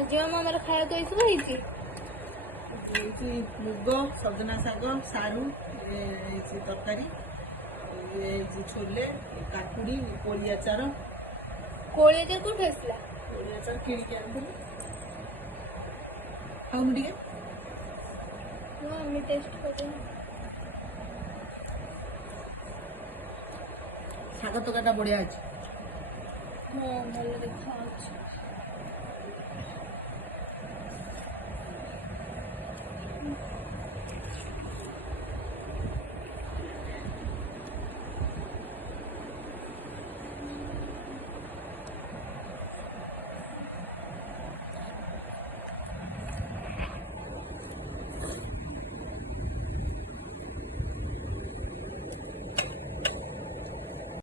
ଆଜି ମାମାର ଖାଇବାକୁ ଏଇସବୁ ହେଇଛି। ହେଇଛି ମୁଗ, ସଜନା ଶାଗ, ସାରୁ ହେଇଛି ତରକାରୀ, ହେଇଛି ଛୋଲେ, କାକୁଡି, କୋଳି ଆଚାର। କୋଳି ଆଚାର କୋଉଠୁ ଆସିଲା? କୋଳି ଆଚାର କିଣିକି ଆଣିଥିଲି। ଖାଉନୁ ଟିକେ? ଆମେ ଟେଷ୍ଟ କରିବା। ଶାଗ ତରକାରୀଟା ବଢିଆ ଅଛି। ହଁ ଭଲ ଦେଖାଯାଉଛି।